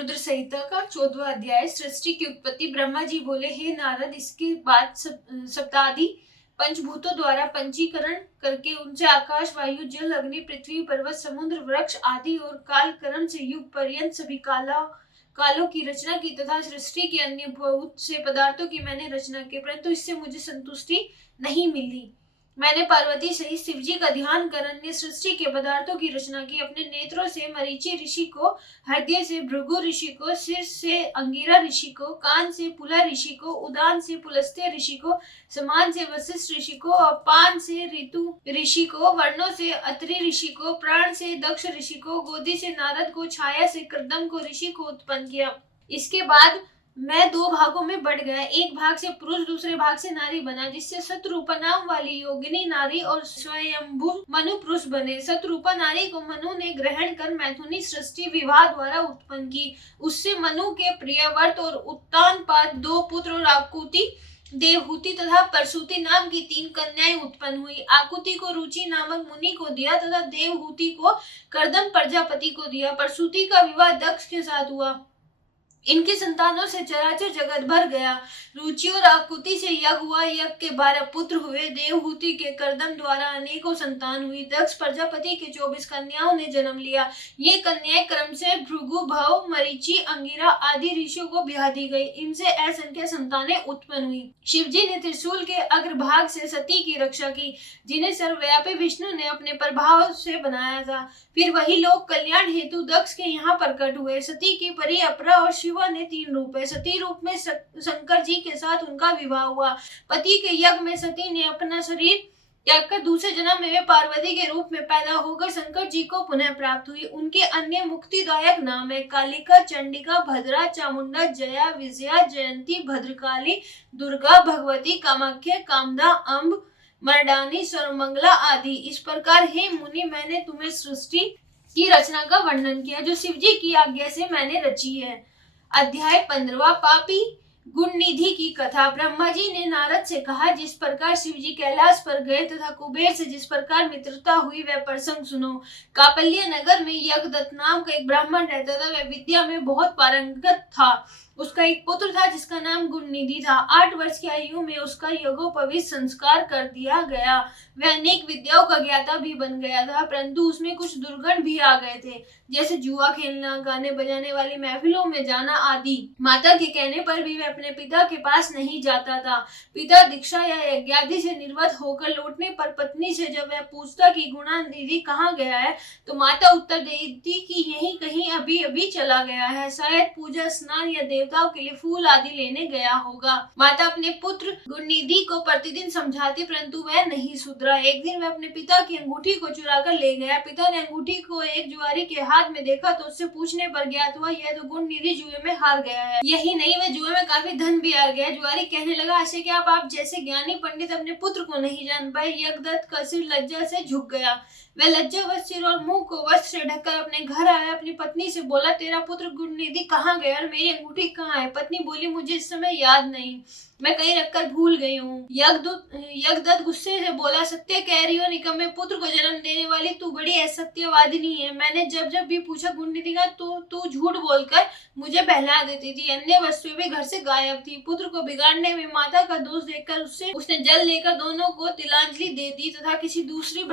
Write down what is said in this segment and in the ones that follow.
रुद्र संहिता का 14वां अध्याय। सृष्टि की उत्पत्ति। ब्रह्मा जी बोले, हे नारद, इसके बाद सप्तादि पंचभूतों द्वारा पंचीकरण करके उनसे आकाश, वायु, जल, अग्नि, पृथ्वी, पर्वत, समुद्र, वृक्ष आदि और काल क्रम से युग पर्यंत सभी कालों की रचना की तथा सृष्टि के अन्य बहुत से पदार्थों की मैंने रचना की, परंतु इससे मुझे संतुष्टि नहीं मिली। मैंने पार्वती सहित शिवजी का ध्यान कर अन्य सृष्टि के पदार्थों की रचना की। अपने नेत्रों से मरीचि ऋषि को, हृदय से भृगु ऋषि को, सिर से अंगिरा ऋषि को, कान से पुला ऋषि को, उदान से पुलस्त्य ऋषि को, समान से वशिष्ठ ऋषि को, अपान से ऋतु ऋषि को, वर्णों से अत्रि ऋषि को, प्राण से दक्ष ऋषि को, गोदी से नारद को, छाया से कृदम को ऋषि को उत्पन्न किया। इसके बाद मैं दो भागों में बढ़ गया। एक भाग से पुरुष, दूसरे भाग से नारी बना, जिससे शत्रुपा नाम वाली योगिनी नारी और स्वयंभू मनु पुरुष बने। शत्रुपा नारी को मनु ने ग्रहण कर मैथुनी सृष्टि विवाह द्वारा उत्पन्न की। उससे मनु के प्रियव्रत और उत्तानपाद दो पुत्र और आकुति, देवहूति तथा परसुति नाम की 3 कन्याएं उत्पन्न हुई। आकुति को रुचि नामक मुनि को दिया तथा देवहूति को कर्दम प्रजापति को दिया। परसुति का विवाह दक्ष के साथ हुआ। इनकी संतानों से चराचर जगत भर गया। रुचि और आकुति से यज्ञ हुआ। यज्ञ के 12 पुत्र हुए। देवहूति के कर्दम द्वारा अनेकों संतान हुई। दक्ष प्रजापति के 24 कन्याओं ने जन्म लिया। ये कन्याएं क्रम से भृगु, भव, मरीचि, अंगिरा आदि ऋषियों को ब्याह दी गई। इनसे असंख्य संतानें उत्पन्न हुई। शिवजी ने त्रिशूल के अग्रभाग से सती की रक्षा की, जिन्हें सर्वव्यापी विष्णु ने अपने प्रभाव से बनाया था। फिर वही लोग कल्याण हेतु दक्ष के यहाँ प्रकट हुए। सती की परी अपरा और शिवा ने 3 रूप है। सती रूप में शंकर जी के साथ उनका विवाह हुआ। पति के यज्ञ में सती ने अपना शरीर त्याग कर दूसरे जन्म में वे पार्वती के रूप में पैदा होकर शंकर जी को पुनः प्राप्त हुई। उनके अन्य मुक्तिदायक नाम है कालिका, चंडिका, भद्रा, चामुंडा, जया, विजया, जयंती, भद्रकाली, दुर्गा, भगवती, कामाख्या, कामदा, अम्ब, मर्दानी, सर्वमंगला आदि। इस प्रकार हे मुनि, मैंने तुम्हें सृष्टि की रचना का वर्णन किया, जो शिवजी की आज्ञा से मैंने रची है। अध्याय 15। पापी गुण निधि की कथा। ब्रह्मा जी ने नारद से कहा, जिस प्रकार शिवजी कैलाश पर गए तथा कुबेर से जिस प्रकार मित्रता हुई वह प्रसंग सुनो। कापल्य नगर में यज्ञदत्त नाम का एक ब्राह्मण रहता था। वह विद्या में बहुत पारंगत था। उसका एक पुत्र था जिसका नाम गुणनिधि था। 8 वर्ष की आयु में उसका यज्ञोपवीत संस्कार कर दिया गया। वह अनेक विद्याओं का ज्ञाता भी बन गया था, परंतु उसमें कुछ दुर्गुण भी आ गए थे, जैसे जुआ खेलना, गाने बजाने वाली महफिलों में जाना आदि। माता के कहने पर भी वह अपने पिता के पास नहीं जाता था। पिता दीक्षा या यज्ञादि से निर्वत होकर लौटने पर पत्नी से जब वह पूछता कि गुणनिधि कहाँ गया है, तो माता उत्तर देती कि यहीं कहीं अभी अभी चला गया है, शायद पूजा, स्नान या देवताओं के लिए फूल आदि लेने गया होगा। माता अपने पुत्र गुणनिधि को प्रतिदिन समझाती, परंतु वह नहीं सुधरा। एक दिन वह अपने पिता की अंगूठी को चुरा कर ले गया। पिता ने अंगूठी को एक जुआरी के हाथ में देखा तो उससे पूछने पर ज्ञात हुआ यह तो गुणनिधि जुए में हार गया है। यही नहीं, वह जुए में काफी धन भी हार गया। जुआरी कहने लगा, ऐसे क्या आप जैसे ज्ञानी पंडित अपने पुत्र को नहीं जान पाए। यज्ञदत्त का सिर लज्जा से झुक गया। वह लज्जावश सिर और मुंह को वस्त्र से ढककर अपने घर आया। अपनी पत्नी से बोला, तेरा पुत्र गुणनिधि कहाँ गया और मेरी अंगूठी कहाँ है? पत्नी बोली, मुझे इस समय याद नहीं, मैं कहीं रखकर भूल गई हूँ। यज्ञदत्त गुस्से से बोला, सत्य कह रही हो निकम्मे, पुत्र को जन्म देने वाली तू बड़ी असत्यवादिनी है। मैंने जब जब भी पूछा गुणनिधि का तो तू झूठ बोलकर मुझे बहला देती थी। अन्य वस्तुएं भी घर से गायब थी। पुत्र को बिगाड़ने में माता का दोष देखकर उसने जल लेकर दोनों को तिलांजलि दे दी तथा किसी दूसरी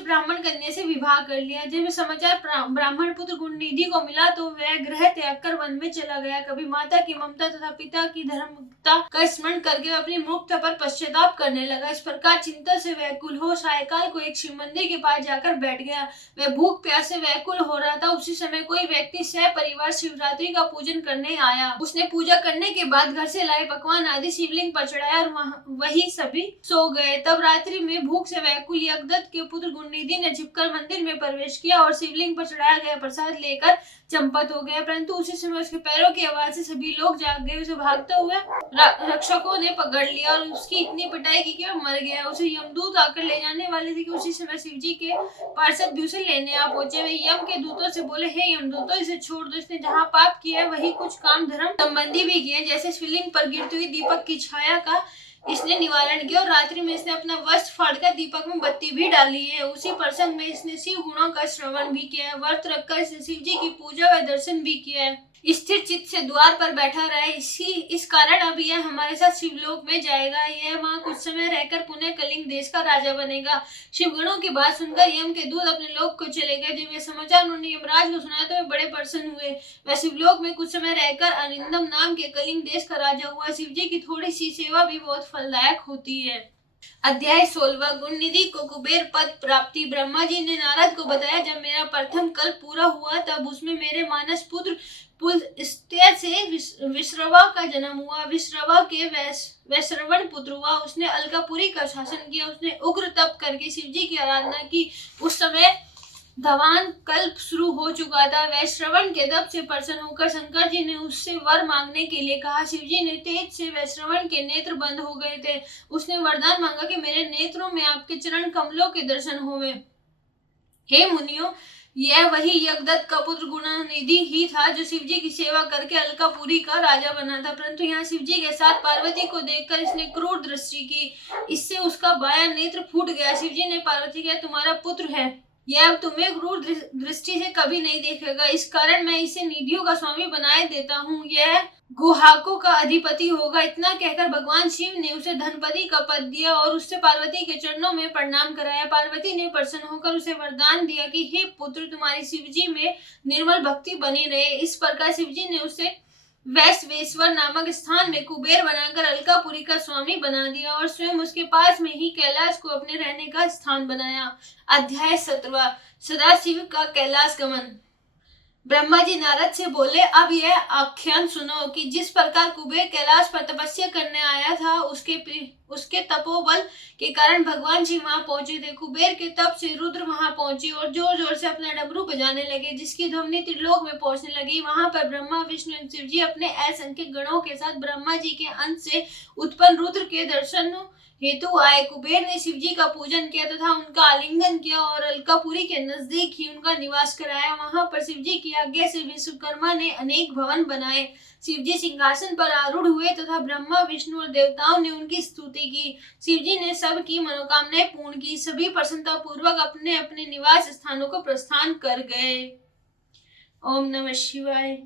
ब्राह्मण कन्या से विवाह कर लिया। जब समाचार ब्राह्मण पुत्र गुणनिधि को मिला तो वह गृह त्याग कर वन में चला गया। कभी माता की ममता तथा पिता की धर्मता का स्मरण करके अपनी मूर्खता पर पश्चाताप करने लगा। इस प्रकार चिंता से व्याकुल हो सायकाल को एक शिव मंदिर के पास जाकर बैठ गया। वह भूख प्यास से व्याकुल हो रहा था। उसी समय कोई व्यक्ति सपरिवार शिवरात्रि का पूजन करने आया। उसने पूजा करने के बाद घर से लाए पकवान आदि शिवलिंग पर चढ़ाया और वही सभी सो गए। तब रात्रि में भूख से व्याकुल यज्ञदत्त के पुत्र गुणनिधि ने छिपकर मंदिर में प्रवेश किया और शिवलिंग पर चढ़ाया गया प्रसाद लेकर चंपत हो गया। परंतु उसी समय उसके पैरों की आवाज से सभी लोग जाग गए। उसे भागते हुए रक्षकों ने पकड़ लिया और उसकी इतनी पिटाई की कि वह मर गया। उसे यमदूत आकर ले जाने वाले थे कि उसी समय शिवजी के पार्षद भी उसे लेने आ पहुंचे। वे यम के दूतों से बोले, हे यमदूतों, इसे छोड़ दो। इसने जहाँ पाप किया है वही कुछ काम धर्म संबंधी भी किए, जैसे शिवलिंग पर गिरती हुई दीपक की छाया का इसने निवारण किया और रात्रि में इसने अपना वस्त्र फाड़कर दीपक में बत्ती भी डाली है। उसी प्रसंग में इसने शिव गुणों का श्रवण भी किया है। व्रत रखकर इसने शिव जी की पूजा व दर्शन भी किया है। स्थिर चित्त से द्वार पर बैठा रहे, इस कारण अब यह हमारे साथ शिवलोक में जाएगा। यह वहां कुछ समय रहकर पुनः कलिंग देश का राजा बनेगा। शिवगणों की बात सुनकर यम के दूत अपने लोक को चले गए। जब यह समाचार उन्होंने यमराज को सुनाया तो वे बड़े प्रसन्न हुए। वह शिवलोक में कुछ समय रहकर अरिंदम नाम के कलिंग देश का राजा हुआ। शिव जी की थोड़ी सी सेवा भी बहुत फलदायक होती है। अध्याय 16 गुणनिधि को कुबेर पद प्राप्ति। ब्रह्मा जी ने नारद को बताया, जब मेरा प्रथम कल्प पूरा हुआ तब उसमें मेरे मानस पुत्र पुलस्त्य से विश्रवा का जन्म हुआ। विश्रवा के वैश्रवण पुत्र हुआ। उसने अलकापुरी का शासन किया। उसने उग्र तप करके शिव जी की आराधना की। उस समय धवान कल्प शुरू हो चुका था। वैश्रवण के तप से प्रसन्न होकर शंकर जी ने उससे वर मांगने के लिए कहा। शिव जी ने तेज से वैश्रवण के नेत्र बंद हो गए थे। उसने वरदान मांगा कि मेरे नेत्रों में आपके चरण कमलों के दर्शन होवे। हे मुनियों, यह वही यज्ञदत्त का पुत्र गुणनिधि ही था जो शिव जी की सेवा करके अलकापुरी का राजा बना था। परंतु यहाँ शिव जी के साथ पार्वती को देखकर इसने क्रूर दृष्टि की। इससे उसका बायां नेत्र फूट गया। शिव जी ने पार्वती कहा, तुम्हारा पुत्र है, यह अब तुम्हें क्रूर दृष्टि से कभी नहीं देखेगा। इस कारण मैं इसे निधियों का स्वामी बनाए देता हूँ। यह गुहाकों का अधिपति होगा। इतना कहकर भगवान शिव ने उसे धनपति का पद दिया और उससे पार्वती के चरणों में प्रणाम कराया। पार्वती ने प्रसन्न होकर उसे वरदान दिया कि हे पुत्र, तुम्हारी शिव जी में निर्मल भक्ति बनी रहे। इस प्रकार शिव जी ने उसे वैश्वेश्वर नामक स्थान में कुबेर बनाकर अलकापुरी का स्वामी बना दिया और स्वयं उसके पास में ही कैलाश को अपने रहने का स्थान बनाया। अध्याय 17 सदाशिव का कैलाश गमन। ब्रह्मा जी नारद से बोले, अब यह आख्यान सुनो कि जिस प्रकार कुबेर कैलाश पर तपस्या करने आया था, उसके तपोबल के कारण भगवान शिव वहां पहुंचे थे। कुबेर के तप से रुद्र वहां पहुंचे और जोर जोर से अपना डमरू बजाने लगे, जिसकी ध्वनि त्रिलोक में पहुंचने लगी। वहां पर ब्रह्मा, विष्णु एवं शिव जी अपने असंख्य गणों के साथ ब्रह्मा जी के अंश से उत्पन्न रुद्र के दर्शन हेतु आए। कुबेर ने शिव जी का पूजन किया तथा उनका आलिंगन किया और अलकापुरी के नजदीक ही उनका निवास कराया। वहां पर शिव जी की आज्ञा से विश्वकर्मा ने अनेक भवन बनाए। शिव जी सिंहासन पर आरूढ़ हुए तथा ब्रह्मा, विष्णु और देवताओं ने उनकी स्तुति की। शिव जी ने सबकी मनोकामनाएं पूर्ण की। सभी प्रसन्नता पूर्वक अपने अपने निवास स्थानों को प्रस्थान कर गए। ओम नमः शिवाय।